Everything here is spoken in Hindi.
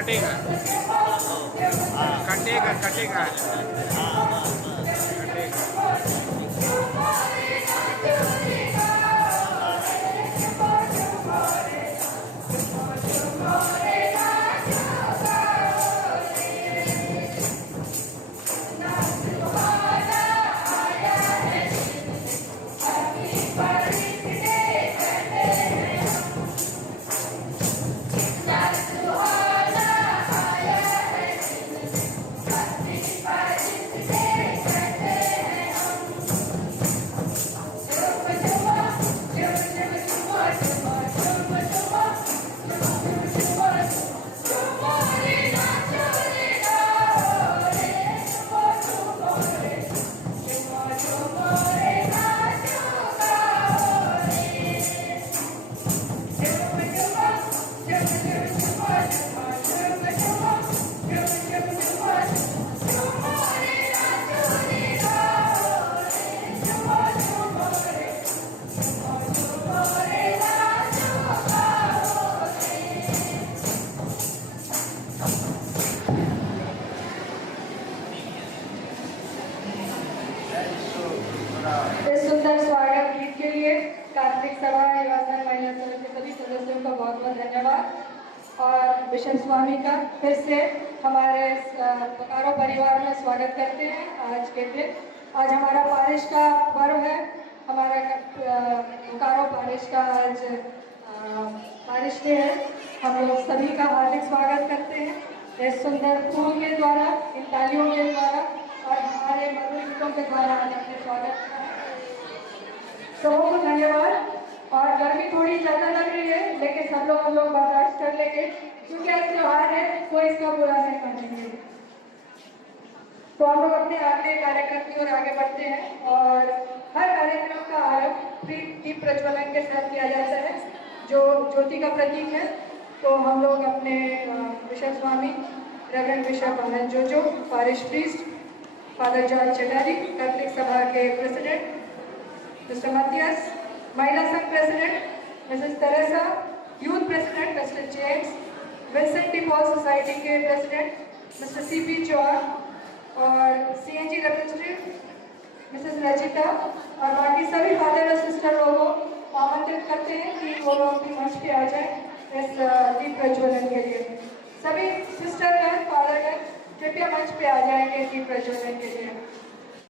कटेगा कटेगा कटेगा इस सुंदर स्वागत गीत के लिए कार्तिक सभा युवा संघ महिला संघ के सभी सदस्यों का बहुत बहुत धन्यवाद और बिशप स्वामी का फिर से हमारे बोकारो परिवार में स्वागत करते हैं। आज के दिन आज हमारा पारिश का पर्व है, हमारा बोकारो पारिश का आज पारिश डे है। हम लोग सभी का हार्दिक स्वागत करते हैं इस सुंदर फूल के द्वारा, इन तालियों के द्वारा और हमारे मधुर गीतों के द्वारा आज अपने स्वागत का सबों को धन्यवाद। और गर्मी थोड़ी ज़्यादा लग रही है लेकिन सब लोग हम लोग बर्दाश्त कर लेंगे क्योंकि आज त्योहार है, कोई इसका बुरा नहीं मानेंगे। तो हम लोग अपने अगले कार्यक्रम की ओर आगे बढ़ते हैं और हर कार्यक्रम का आरंभ दीप प्रज्वलन के साथ किया जाता है जो ज्योति का प्रतीक है। तो हम लोग अपने bishop Swami reverend bishop Anand Jojo, parish priest father George Chatari, catholic सभा के प्रेसिडेंट मिस्टर मथियस, महिला संघ president Mrs Teresa, youth president Mister James, Vincent de Paul society के प्रेसिडेंट मिस्टर सीपी चौहान और सीएनजी रिप्रेजेंटेटिव मिसेस रचिता और बाकी सभी फादर और सिस्टर लोगों को आमंत्रित करते हैं कि वो लोग भी मंच पे आ जाए इस दीप प्रज्वलन के लिए। सभी सिस्टर गण, फादर गण कृपया मंच पे आ जाएंगे दीप प्रज्वलन के लिए।